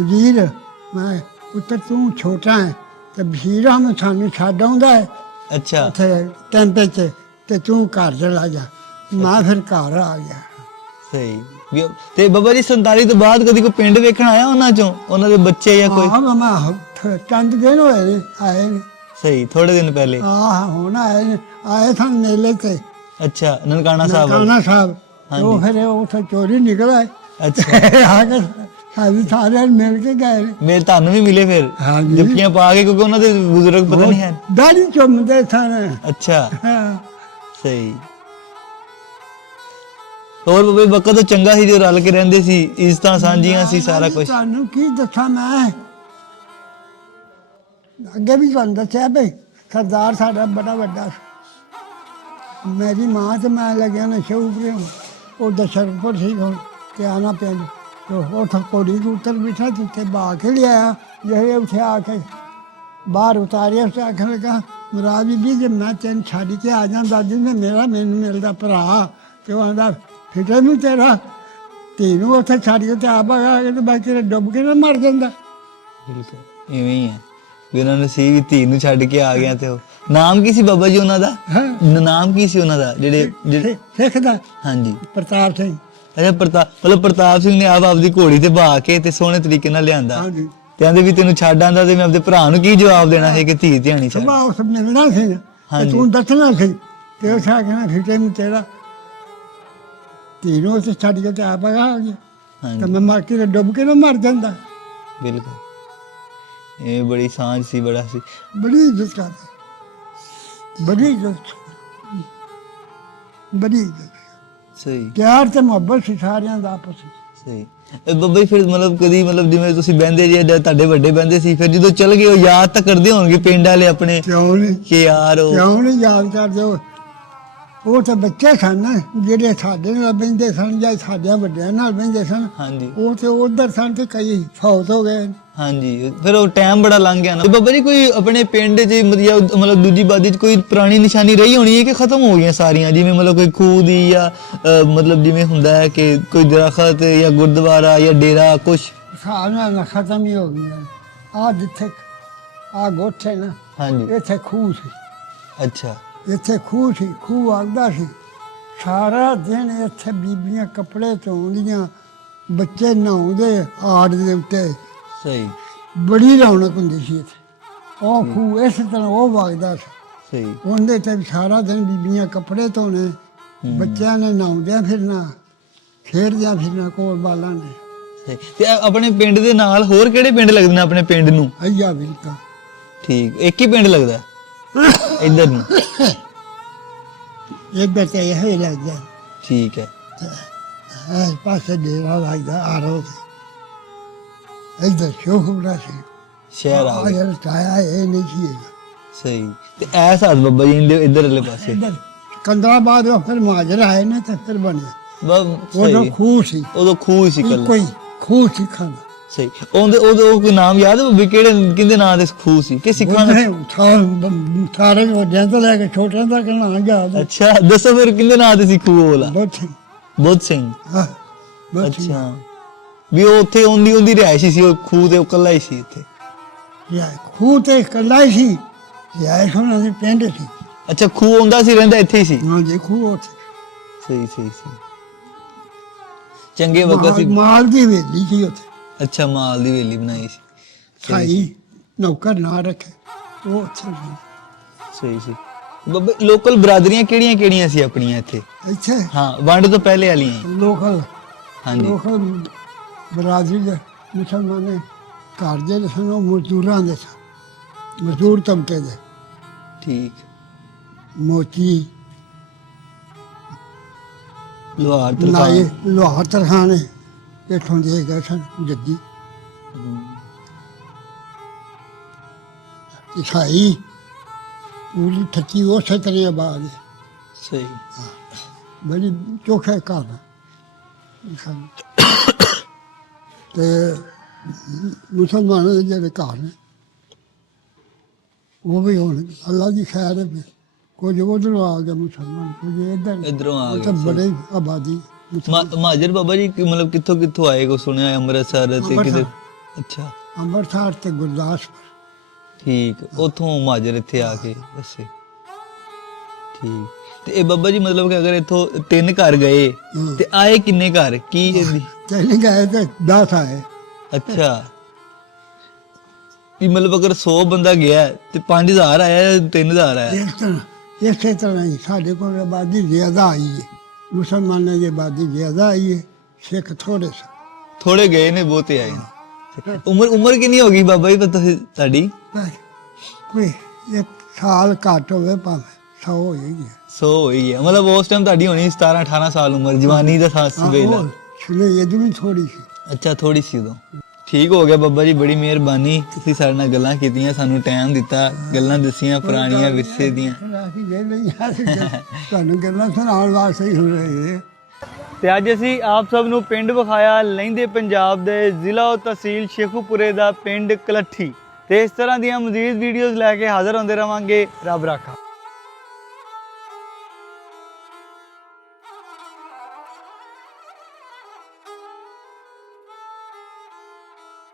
ਵੀਰ, ਮੈਂ ਪੁੱਤਰ ਤੂੰ ਛੋਟਾ ਹੈ ਤੇ ਬਸ਼ੀਰ ਅਹਿਮਦ ਸਾਨੂੰ ਛੱਡ ਆਉਂਦਾ ਹੈ ਅੱਛਾ ਉੱਥੇ ਕੈਂਪੇ 'ਚ ਤੇ ਤੂੰ ਘਰ ਚਲਾ ਜਾ। ਮੈਂ ਫਿਰ ਘਰ ਆ ਗਿਆ। ਸਹੀ ਵੀ ਤੇ ਬਾਬਾ ਜੀ 47 ਤੋਂ ਬਾਅਦ ਕਦੀ ਕੋਈ ਪਿੰਡ ਵੇਖਣ ਆਇਆ ਉਹਨਾਂ ਚੋਂ, ਉਹਨਾਂ ਦੇ ਬੱਚੇ ਜਾਂ ਕੋਈ? ਹਾਂ ਮੈਂ ਚੰਦ ਦਿਨ ਹੋਏ ਨੇ ਆਏ ਨੇ। ਸਹੀ, ਥੋੜੇ ਦਿਨ ਪਹਿਲੇ। ਆਹ ਹੁਣ ਆਏ ਨੇ, ਆਏ ਸਨ ਮੇਲੇ ਤੇ ਅੱਛਾ ਨਨਕਾਣਾ ਸਾਹਿਬ? ਨਨਕਾਣਾ ਸਾਹਿਬ। ਤੇ ਉਹ ਫਿਰ ਉੱਥੇ ਚੋਰੀ ਨਿਕਲ ਆਏ। ਅੱਛਾ ਆ ਕੇ ਸਾਨੂੰ ਸਾਰਿਆਂ ਨੂੰ ਮਿਲ ਕੇ ਗਏ ਨੇ। ਮੇਰੇ ਤੁਹਾਨੂੰ ਵੀ ਮਿਲੇ ਫਿਰ ਹਾਂਜੀ। ਜੱਫੀਆਂ ਪਾ ਕੇ, ਕਿਉਂਕਿ ਉਹਨਾਂ ਦੇ ਬਜ਼ੁਰਗ ਪਤਾ ਨਹੀਂ ਹੈ। ਦਾੜੀ ਚੁੰਮਦੇ ਸਨ। ਅੱਛਾ ਹਾਂ। ਸਹੀ। ਹੋਰ ਬਾਬਾ ਜੀ ਬੱਕਾ ਤਾਂ ਚੰਗਾ ਸੀ ਜੋ ਰਲ ਕੇ ਰਹਿੰਦੇ ਸੀ, ਇੱਜ਼ਤਾਂ ਸਾਂਝੀਆਂ ਸੀ, ਸਾਰਾ ਕੁਝ। ਤੁਹਾਨੂੰ ਕੀ ਦੱਸਾਂ ਮੈਂ, ਅੱਗੇ ਵੀ ਤੁਹਾਨੂੰ ਦੱਸਿਆ ਬਈ ਸਰਦਾਰ ਸਾਡਾ ਬੜਾ ਵੱਡਾ ਸੀ। ਮੇਰੀ ਮਾਂ ਤੇ ਮੈਂ ਲੱਗਿਆ ਨਾ ਸ਼ਹੂਪੁਰੇ, ਉਹਦਾ ਸ਼ਰਮਪੁਰ ਸੀ ਹੁਣ ਤੇ ਆਣਾ ਪਿੰਡ ਤੇ ਉੱਥੇ ਪੌੜੀ ਦੇ ਉੱਤਰ ਬਿਠਾ ਜਿੱਥੇ ਬਾ ਕੇ ਲਿਆਇਆ ਜਿਹੜੇ ਉੱਥੇ ਆ ਕੇ ਬਾਹਰ ਉਤਾਰਿਆ ਉਸ ਆਖਣ ਲੱਗਾ ਮੁਰਾਦ ਬੀਬੀ ਜੇ ਮੈਂ ਤੈਨੂੰ ਛੱਡ ਕੇ ਆ ਜਾਂਦਾ ਜਿੰਨੇ ਮੈਨੂੰ ਮਿਲਦਾ ਭਰਾ ਤੇ ਉਹ ਆਂਦਾ ਫਿਕਰ ਨੂੰ ਤੇਰਾ ਧੀ ਨੂੰ ਉੱਥੇ ਛੱਡ ਕੇ ਤੇ ਆਪ ਆ ਕੇ ਤੇ ਬਾਕੀ ਡੁੱਬ ਕੇ ਨਾ ਮਰ ਜਾਂਦਾ। ਬਿਲਕੁਲ ਇਵੇਂ ਹੀ ਹੈ ਵੀ ਉਹਨਾਂ ਨੇ ਸੀ ਵੀ ਧੀ ਨੂੰ ਛੱਡ ਕੇ ਆ ਗਿਆ ਤੇ ਉਹ ਨਾਮ ਕੀ ਸੀ ਬਾਬਾ ਜੀ ਉਹਨਾਂ ਦਾ? ਨਾਮ ਕੀ ਸੀ ਉਹਨਾਂ ਦਾ ਜਿਹੜੇ ਸਿੱਖ ਦਾ? ਹਾਂਜੀ ਪ੍ਰਤਾਪ ਸਿੰਘ। ਅੱਛਾ ਮਤਲਬ ਪ੍ਰਤਾਪ ਸਿੰਘ ਨੇ ਆਪ ਆਪਦੀ ਘੋੜੀ ਤੇ ਬਹਾ ਕੇ ਤੇ ਸੋਹਣੇ ਤਰੀਕੇ ਨਾਲ ਲਿਆਂਦਾ। ਹਾਂਜੀ। ਤੇ ਆਂਦੇ ਵੀ ਤੈਨੂੰ ਛੱਡ ਆਂਦਾ ਤੇ ਮੈਂ ਆਪਦੇ ਭਰਾ ਨੂੰ ਕੀ ਜਵਾਬ ਦੇਣਾ ਹੈ ਕਿ ਧੀ ਧਿਆਣੀ ਛੱਡ। ਸੁਭਾ ਉਸ ਮਿਲਣਾ ਸੀ ਤੇ ਤੂੰ ਦੱਸਣਾ ਸੀ ਤੇ ਉਸ ਆਖਣਾ ਫਿਕਰ ਨੂੰ ਤੇਰਾ ਧੀ ਨੂੰ ਉੱਥੇ ਛੱਡ ਕੇ ਤੇ ਆਪ ਆ ਗਿਆ ਤੇ ਮੈਂ ਮਰ ਕੇ ਡੁੱਬ ਕੇ ਨਾ ਮਰ ਜਾਂਦਾ। ਬਿਲਕੁਲ ਇਹ ਬੜੀ ਸਾਂਝ ਸੀ, ਬੜਾ ਸੀ, ਬੜੀ ਇੱਜ਼ਤ ਕਰਦੇ, ਬੜੀ ਇੱਜ਼ਤ, ਬੜੀ ਇੱਜ਼ਤ। ਸਹੀ ਪਿਆਰ ਤੇ ਮੁਹੱਬਤ ਸੀ ਸਾਰਿਆਂ ਦਾ ਆਪਸ ਵਿੱਚ। ਸਹੀ। ਬਾਬਾ ਜੀ ਫਿਰ ਮਤਲਬ ਕਦੀ ਮਤਲਬ ਜਿਵੇਂ ਤੁਸੀਂ ਬਹਿੰਦੇ ਜੇ ਤੁਹਾਡੇ ਵੱਡੇ ਬਹਿੰਦੇ ਸੀ ਫਿਰ ਜਦੋਂ ਚਲ ਗਏ ਉਹ ਯਾਦ ਤਾਂ ਕਰਦੇ ਹੋਣਗੇ ਪਿੰਡ ਵਾਲੇ ਆਪਣੇ ਕਿਉਂ ਨਹੀਂ? ਕਿ ਯਾਰ ਉਹ ਕਿਉਂ ਨਹੀਂ ਯਾਦ ਕਰਦੇ? ਉਹ ਤਾਂ ਬੱਚੇ ਸਨ ਜਿਹੜੇ ਸਾਡੇ ਨਾਲ ਬਹਿੰਦੇ ਸਨ ਜਾਂ ਸਾਡੇ ਵੱਡਿਆਂ ਨਾਲ ਬਹਿੰਦੇ ਸਨ। ਹਾਂਜੀ। ਉਹ ਤੇ ਉਧਰ ਸਨ ਤੇ ਕਈ ਫੌਤ ਹੋ ਗਏ। ਹਾਂਜੀ ਫਿਰ ਉਹ ਟਾਈਮ ਬੜਾ ਲੰਘ ਗਿਆ ਨਾ। ਤੇ ਬਾਬਾ ਜੀ ਕੋਈ ਆਪਣੇ ਪਿੰਡ 'ਚ ਮਤਲਬ ਦੂਜੀ ਬਾਦੀ 'ਚ ਕੋਈ ਪੁਰਾਣੀ ਨਿਸ਼ਾਨੀ ਰਹੀ ਹੋਣੀ ਹੈ ਕਿ ਖਤਮ ਹੋ ਗਈਆਂ ਸਾਰੀਆਂ? ਜਿਵੇਂ ਮਤਲਬ ਕੋਈ ਖੂਹ ਦੀ ਜਾਂ ਮਤਲਬ ਜਿਵੇਂ ਹੁੰਦਾ ਹੈ ਕਿ ਕੋਈ ਦਰਖਤ ਜਾਂ ਗੁਰਦੁਆਰਾ ਜਾਂ ਡੇਰਾ ਕੁਛ ਸਾਰੀਆਂ ਖਤਮ ਹੀ ਹੋ ਗਈਆਂ। ਆ ਜਿੱਥੇ ਆ ਗੋਠੇ ਨਾ, ਹਾਂਜੀ ਇੱਥੇ ਖੂਹ ਸੀ। ਅੱਛਾ। ਇੱਥੇ ਖੂਹ ਸੀ, ਖੂਹ ਆਗਦਾ ਸੀ। ਸਾਰਾ ਦਿਨ ਇੱਥੇ ਬੀਬੀਆਂ ਕੱਪੜੇ ਧੋਂਦੀਆਂ, ਬੱਚੇ ਨਹਾਉਂਦੇ ਆੜ ਦੇ ਉੱਤੇ। ਸਹੀ। ਬੜੀ ਰੌਣਕ ਹੁੰਦੀ ਸੀ ਇੱਥੇ। ਉਹ ਖੂਹ ਇਸ ਤਰ੍ਹਾਂ ਉਹ ਵਗਦਾ ਸੀ। ਸਹੀ। ਉਹਦੇ ਤੇ ਸਾਰਾ ਦਿਨ ਬੀਬੀਆਂ ਕੱਪੜੇ ਧੋਣੇ, ਬੱਚਿਆਂ ਨੇ ਨਹਾਉਂਦਿਆਂ ਫਿਰਨਾ, ਖੇਡਦਿਆਂ ਫਿਰਨਾ ਕੋਲ ਬਾਲਾਂ ਨੇ। ਸਹੀ। ਤੇ ਆਪਣੇ ਪਿੰਡ ਦੇ ਨਾਲ ਹੋਰ ਕਿਹੜੇ ਪਿੰਡ ਲੱਗਦੇ ਨੇ ਆਪਣੇ ਪਿੰਡ ਨੂੰ? ਅਈਆ ਬਿਲਕੁਲ ਠੀਕ, ਇੱਕ ਹੀ ਪਿੰਡ ਲੱਗਦਾ ਇੱਧਰ ਨੂੰ? ਇੱਧਰ ਤੇ ਇਹ ਹੀ ਲੱਗਦਾ। ਠੀਕ ਹੈ। ਇਸ ਪਾਸੇ ਡੇਰਾ ਲੱਗਦਾ ਆਰੋ ਤੇ। ਇੱਧਰ ਸ਼ੋਖਪੁਰਾ ਸੀ, ਸ਼ਹਿਰ ਆ ਗਿਆ। ਜਿਹੜਾ ਛਾਇਆ ਇਹ ਨਹੀਂ ਸੀ ਹੈਗਾ। ਸਹੀ। ਤੇ ਐਸ ਹਾਲ ਬਾਬਾ ਜੀ ਦੇ ਇੱਧਰਲੇ ਪਾਸੇ ਇੱਧਰ ਕੰਦਰਾਬਾਦ ਉਹ ਫਿਰ ਮਾਜਰ ਆਏ ਨੇ ਤੇ ਫਿਰ ਬਣਿਆ। ਉਦੋਂ ਸਹੀ। ਖੂਹ ਸੀ, ਉਦੋਂ ਖੂਹ ਸੀ ਕੱਲਾ। ਕੋਈ ਖੂਹ ਸਿੱਖਾਂ ਦਾ। ਸਹੀ। ਉਹਦੇ ਕੋਈ ਨਾਮ ਯਾਦ ਹੈ ਵੀ ਕਿਹੜੇ ਕਿਹਦੇ ਨਾਂ ਦੇ ਖੂਹ ਸੀ ਕਿ ਸਿੱਖਾਂ ਦਾ? ਸਾਰੇ ਵੱਡਿਆਂ ਤੋਂ ਲੈ ਕੇ ਛੋਟਿਆਂ ਤੱਕ ਨਾਂ ਯਾਦ। ਅੱਛਾ ਦੱਸੋ ਫਿਰ ਕਿਹਦੇ ਨਾਂ ਤੇ ਸੀ ਖੂਹ ਵਾਲਾ? ਬੁੱਧ ਸਿੰਘ। ਹਾਂ ਬਸ। ਅੱਛਾ ਵੀ ਉਹ ਉੱਥੇ ਉਹਦੀ ਰਿਹਾਇਸ਼ ਸੀ, ਉਹ ਖੂਹ ਤੇ ਉਹ ਕੱਲਾ ਹੀ ਸੀ ਇੱਥੇ? ਯਾ ਖੂਹ ਤੇ ਇਕੱਲਾ ਹੀ ਸੀ, ਯਾ ਉਹਨਾਂ ਦੇ ਪਿੰਡ ਸੀ। ਅੱਛਾ ਖੂਹ ਆਉਂਦਾ ਸੀ ਰਹਿੰਦਾ ਇੱਥੇ ਹੀ ਸੀ? ਹਾਂ ਜੀ ਖੂਹ ਉੱਥੇ। ਸਹੀ ਸਹੀ ਸਹੀ। ਚੰਗੇ ਵਕਤ ਸੀ। ਮਾਲ ਦੀ ਹਵੇਲੀ ਸੀ ਉੱਥੇ। ਅੱਛਾ ਮਾਲ ਦੀ ਹਵੇਲੀ ਬਣਾਈ ਸੀ। ਸਾਈ ਨੌਕਰ ਨਾ ਰੱਖੇ ਉਹ ਉੱਥੇ ਸੀ। ਸਹੀ ਸੀ। ਬਾਬਾ ਲੋਕਲ ਬਰਾਦਰੀਆਂ ਕਿਹੜੀਆਂ ਕਿਹੜੀਆਂ ਸੀ ਆਪਣੀਆਂ ਇੱਥੇ? ਇੱਥੇ ਹਾਂ ਵੰਡ ਤੋਂ ਪਹਿਲੇ ਵਾਲੀਆਂ? ਲੋਕਲ। ਹਾਂਜੀ। ਲੋਕਲ ਬਰਾਦਰੀ ਦੇ ਮੁਸਲਮਾਨ ਘਰ ਜਿਹੜੇ ਸਨ ਉਹ ਮਜ਼ਦੂਰਾਂ ਦੇ ਸਨ, ਮਜ਼ਦੂਰ ਤਬਕੇ ਦੇ। ਠੀਕ। ਮੋਚੀ ਲੋਹਾਰ ਲਾਏ, ਤਰਖਾਣ। ਲੋਹਾਰ ਤਰਖਾਣੇ ਇੱਥੋਂ ਦੇ ਗਏ ਸਨ ਜੱਦੀ। ਈਸਾਈ ਪੂਰੀ ਠੱਕੀ ਉਸੇ ਤਰ੍ਹਾਂ ਆਬਾਦ ਹੈ। ਸਹੀ। ਬੜੀ ਚੋਖਾ ਘਰ ਸਨ ਤੇ ਮੁਸਲਮਾਨਾਂ ਦੇ ਜਿਹੜੇ ਘਰ ਨੇ ਉਹ ਵੀ ਹੁਣ ਅੱਲਾ ਦੀ ਖੈਰ ਹੈ। ਕੁਝ ਉਧਰੋਂ ਆ ਗਿਆ ਮੁਸਲਮਾਨ, ਕੁਝ ਇੱਧਰੋਂ ਆ ਇੱਧਰ ਗਏ। ਬੜੇ ਆਬਾਦੀ। ਮਾਜਰ ਬਾਬਾ ਜੀ ਮਤਲਬ ਕਿੱਥੋਂ ਕਿੱਥੋਂ ਆਏ ਕੋ ਸੁਣਿਆ ਅੰਮ੍ਰਿਤਸਰ ਤੇ ਕਿਤੇ? ਅੱਛਾ ਅੰਮ੍ਰਿਤਸਰ ਤੇ ਗੁਰਦਾਸਪੁਰ। ਠੀਕ। ਉਥੋਂ ਮਾਜਰ ਇੱਥੇ ਆ ਕੇ ਦੱਸੇ। ਠੀਕ। ਤੇ ਇਹ ਬਾਬਾ ਜੀ ਮਤਲਬ ਕਿ ਅਗਰ ਇੱਥੋਂ 3 ਘਰ ਗਏ ਤੇ ਆਏ ਕਿੰਨੇ ਘਰ ਕੀ ਇਹਦੀ? ਤਿੰਨ ਗਏ ਤੇ 10 ਆਏ। ਅੱਛਾ ਵੀ ਮਤਲਬ ਅਗਰ 100 ਬੰਦਾ ਗਿਆ ਤੇ 5000 ਆਇਆ 3000 ਆਇਆ? ਇਸੇ ਤਰ੍ਹਾਂ ਹੀ ਸਾਡੇ ਕੋਲ ਆਬਾਦੀ ਜ਼ਿਆਦਾ ਆਈ ਹੈ। ਮੁਸਲਮਾਨਾਂ ਦੀ ਆਬਾਦੀ ਜ਼ਿਆਦਾ ਆਈ ਹੈ, ਸਿੱਖ ਥੋੜੇ ਸਨ। ਥੋੜੇ ਗਏ ਨੇ ਬਹੁਤੇ ਆਏ ਨੇ। ਉਮਰ ਕਿੰਨੀ ਹੋ ਗਈ ਬਾਬਾ ਜੀ ਤੁਹਾਡੀ? ਕੋਈ 1 ਸਾਲ ਘੱਟ ਹੋਵੇ ਭਾਵੇਂ 100 ਹੋ ਹੀ ਗਿਆ। 100 ਹੋਈ ਹੈ ਮਤਲਬ ਉਸ ਟਾਈਮ ਤੁਹਾਡੀ ਹੋਣੀ 17 18 ਸਾਲ ਉਮਰ, ਜਵਾਨੀ ਦਾ ਸਾਸ ਵੇਲਾ। ਸੁਣੇ ਇਹ ਵੀ ਥੋੜੀ ਸੀ। ਅੱਛਾ ਥੋੜੀ ਸੀ ਉਦੋਂ। ਠੀਕ ਹੋ ਗਿਆ ਬਾਬਾ ਜੀ, ਬੜੀ ਮਿਹਰਬਾਨੀ, ਤੁਸੀਂ ਸਾਡੇ ਨਾਲ ਗੱਲਾਂ ਕੀਤੀਆਂ, ਸਾਨੂੰ ਟਾਈਮ ਦਿੱਤਾ, ਗੱਲਾਂ ਦੱਸੀਆਂ ਪੁਰਾਣੀਆਂ ਵਿਰਸੇ ਦੀਆਂ। ਤੁਹਾਨੂੰ ਗੱਲਾਂ ਸੁਣਾਉਣ ਵਾਸਤੇ ਹੀ ਹੋ ਰਹੇ। ਤੇ ਅੱਜ ਅਸੀਂ ਆਪ ਸਭ ਨੂੰ ਪਿੰਡ ਵਿਖਾਇਆ ਲਹਿੰਦੇ ਪੰਜਾਬ ਦੇ ਜ਼ਿਲ੍ਹਾ ਤਹਿਸੀਲ ਸ਼ੇਖੂਪੁਰੇ ਦਾ ਪਿੰਡ ਕਲੱਠੀ। ਤੇ ਇਸ ਤਰ੍ਹਾਂ ਦੀਆਂ ਮਜ਼ੀਦ ਵੀਡੀਓਜ਼ ਲੈ ਕੇ ਹਾਜ਼ਰ ਹੁੰਦੇ ਰਵਾਂਗੇ। ਰੱਬ ਰਾਖਾ।